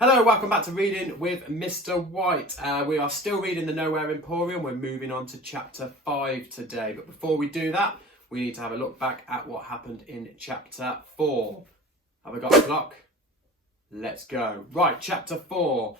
Hello, welcome back to Reading with Mr. White. We are still reading the Nowhere Emporium. We're moving on to chapter 5 today. But before we do that, we need to have a look back at what happened in chapter 4. Have I got a clock? Let's go. Right, chapter 4.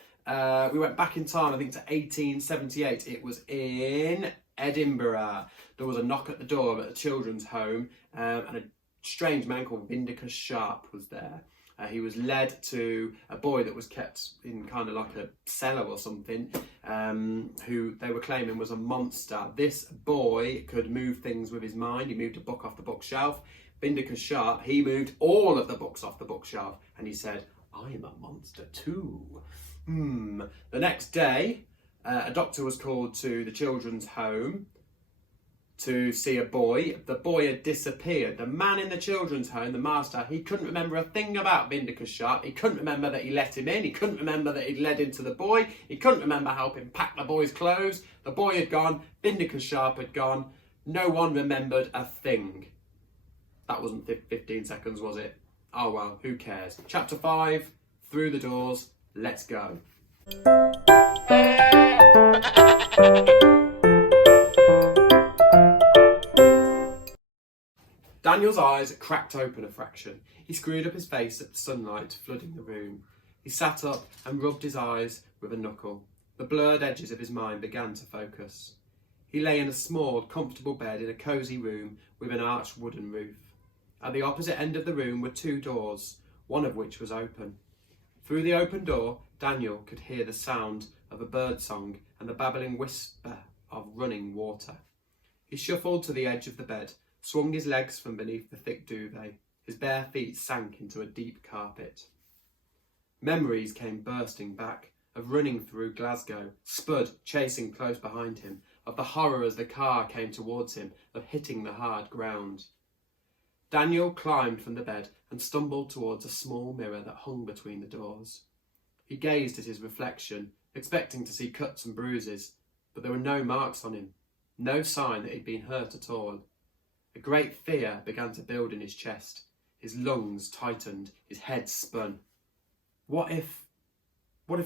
We went back in time, I think, to 1878. It was in Edinburgh. There was a knock at the door at a children's home, and a strange man called Vindica Sharp was there. He was led to a boy that was kept in kind of like a cellar or something, who they were claiming was a monster. This boy could move things with his mind. He moved a book off the bookshelf. Vindica Sharp, he moved all of the books off the bookshelf, and he said, "I am a monster too." The next day, a doctor was called to the children's home to see a boy. The boy had disappeared. The man in the children's home, the master, he couldn't remember a thing about Vindica Sharp. He couldn't remember that he let him in. He couldn't remember that he'd led him to the boy. He couldn't remember helping pack the boy's clothes. The boy had gone. Vindica Sharp had gone. No one remembered a thing. That wasn't 15 seconds, was it? Oh well, who cares? Chapter 5, through the doors, let's go. Daniel's eyes cracked open a fraction. He screwed up his face at the sunlight flooding the room. He sat up and rubbed his eyes with a knuckle. The blurred edges of his mind began to focus. He lay in a small, comfortable bed in a cosy room with an arched wooden roof. At the opposite end of the room were two doors, one of which was open. Through the open door, Daniel could hear the sound of a bird song and the babbling whisper of running water. He shuffled to the edge of the bed, swung his legs from beneath the thick duvet. His bare feet sank into a deep carpet. Memories came bursting back, of running through Glasgow, Spud chasing close behind him, of the horror as the car came towards him, of hitting the hard ground. Daniel climbed from the bed and stumbled towards a small mirror that hung between the doors. He gazed at his reflection, expecting to see cuts and bruises, but there were no marks on him, no sign that he'd been hurt at all. A great fear began to build in his chest. His lungs tightened, his head spun. What if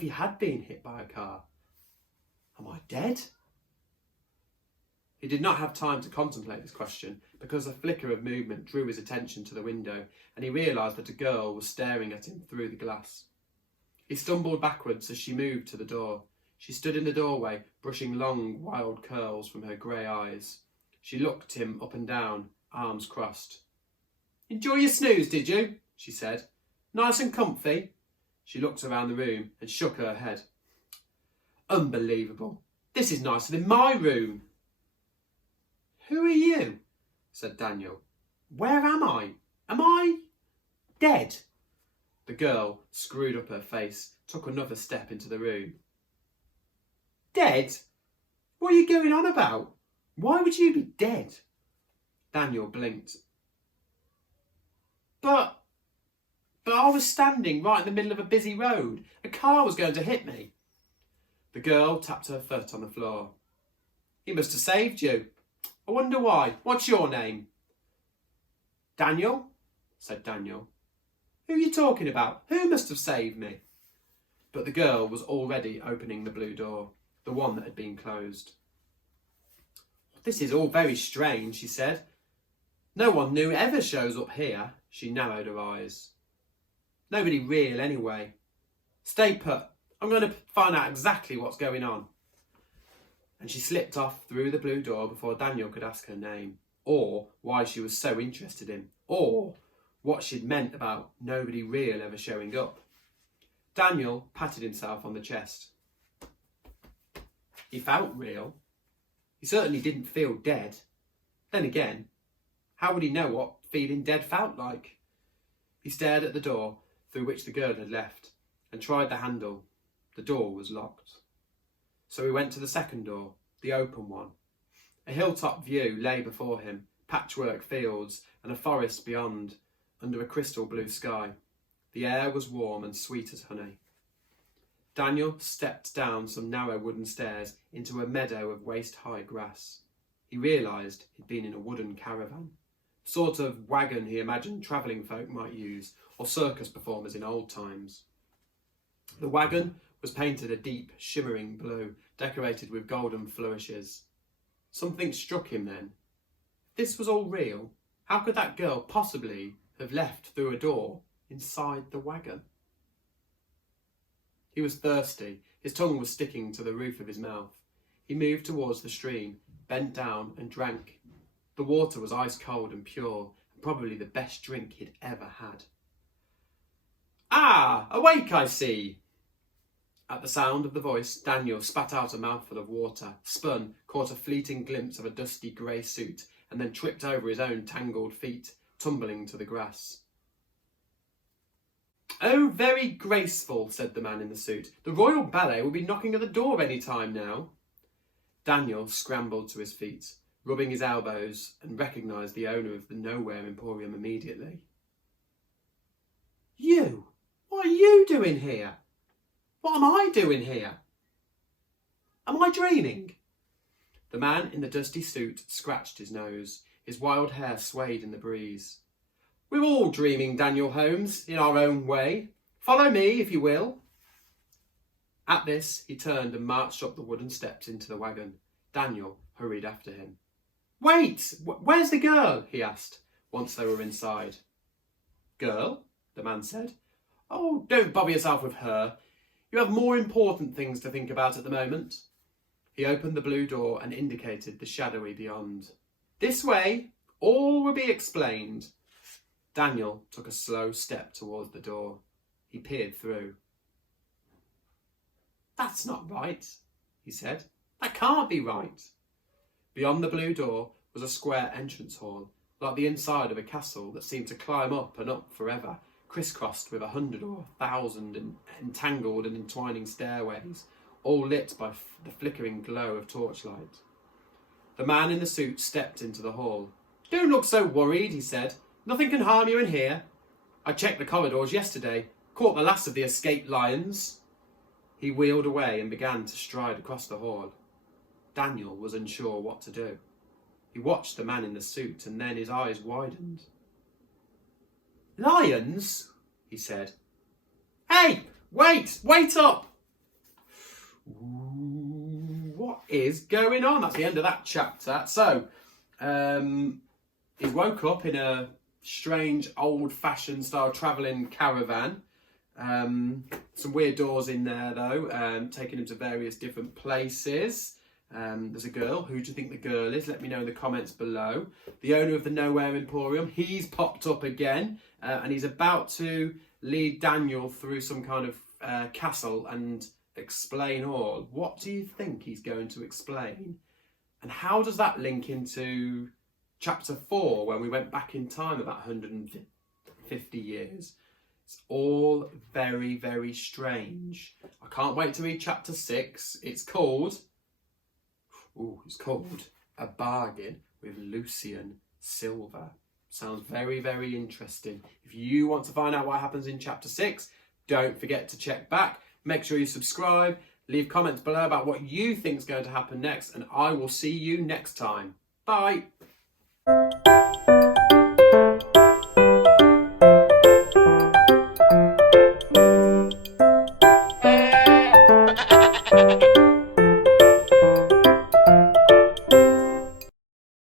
he had been hit by a car? Am I dead? He did not have time to contemplate this question because a flicker of movement drew his attention to the window, and he realised that a girl was staring at him through the glass. He stumbled backwards as she moved to the door. She stood in the doorway, brushing long, wild curls from her grey eyes. She looked him up and down, arms crossed. "Enjoy your snooze, did you?" she said. "Nice and comfy?" She looked around the room and shook her head. "Unbelievable. This is nicer than my room." "Who are you?" said Daniel. "Where am I? Am I dead?" The girl screwed up her face, took another step into the room. "Dead? What are you going on about? Why would you be dead?" Daniel blinked. But I was standing right in the middle of a busy road. A car was going to hit me." The girl tapped her foot on the floor. "He must have saved you. I wonder why. What's your name?" "Daniel," said Daniel. "Who are you talking about? Who must have saved me?" But the girl was already opening the blue door, the one that had been closed. "This is all very strange," she said. "No one new ever shows up here." She narrowed her eyes. "Nobody real anyway. Stay put. I'm going to find out exactly what's going on." And she slipped off through the blue door before Daniel could ask her name, or why she was so interested in, or what she'd meant about nobody real ever showing up. Daniel patted himself on the chest. He felt real. He certainly didn't feel dead. Then again, how would he know what feeling dead felt like? He stared at the door through which the girl had left and tried the handle. The door was locked. So he went to the second door, the open one. A hilltop view lay before him, patchwork fields and a forest beyond, under a crystal blue sky. The air was warm and sweet as honey. Daniel stepped down some narrow wooden stairs into a meadow of waist-high grass. He realised he'd been in a wooden caravan, sort of wagon he imagined travelling folk might use, or circus performers in old times. The wagon was painted a deep, shimmering blue, decorated with golden flourishes. Something struck him then. If this was all real, how could that girl possibly have left through a door inside the wagon? He was thirsty. His tongue was sticking to the roof of his mouth. He moved towards the stream, bent down and drank. The water was ice cold and pure, and probably the best drink he'd ever had. "Ah, awake, I see." At the sound of the voice, Daniel spat out a mouthful of water, spun, caught a fleeting glimpse of a dusty grey suit, and then tripped over his own tangled feet, tumbling to the grass. "Oh, very graceful," said the man in the suit. "The Royal Ballet will be knocking at the door any time now." Daniel scrambled to his feet, rubbing his elbows, and recognised the owner of the Nowhere Emporium immediately. "You? What are you doing here? What am I doing here? Am I dreaming?" The man in the dusty suit scratched his nose. His wild hair swayed in the breeze. "We're all dreaming, Daniel Holmes, in our own way. Follow me, if you will." At this, he turned and marched up the wooden steps into the wagon. Daniel hurried after him. "Wait! Where's the girl?" he asked, once they were inside. "Girl?" the man said. "Oh, don't bother yourself with her. You have more important things to think about at the moment." He opened the blue door and indicated the shadowy beyond. "This way, all will be explained." Daniel took a slow step towards the door. He peered through. "That's not right," he said. "That can't be right." Beyond the blue door was a square entrance hall, like the inside of a castle that seemed to climb up and up forever, crisscrossed with 100 or 1,000 entangled and entwining stairways, all lit by the flickering glow of torchlight. The man in the suit stepped into the hall. "Don't look so worried," he said. "Nothing can harm you in here. I checked the corridors yesterday, caught the last of the escaped lions." He wheeled away and began to stride across the hall. Daniel was unsure what to do. He watched the man in the suit, and then his eyes widened. "Lions?" he said. "Hey, wait up!" Ooh, what is going on? That's the end of that chapter. So, he woke up in a strange, old-fashioned style travelling caravan. Some weird doors in there, though, taking him to various different places. There's a girl. Who do you think the girl is? Let me know in the comments below. The owner of the Nowhere Emporium, he's popped up again, and he's about to lead Daniel through some kind of castle and explain all. What do you think he's going to explain? And how does that link into chapter 4, when we went back in time about 150 years? It's all very, very strange. I can't wait to read chapter 6. It's called A Bargain with Lucian Silver. Sounds very, very interesting. If you want to find out what happens in chapter 6, don't forget to check back. Make sure you subscribe. Leave comments below about what you think is going to happen next, and I will see you next time. Bye.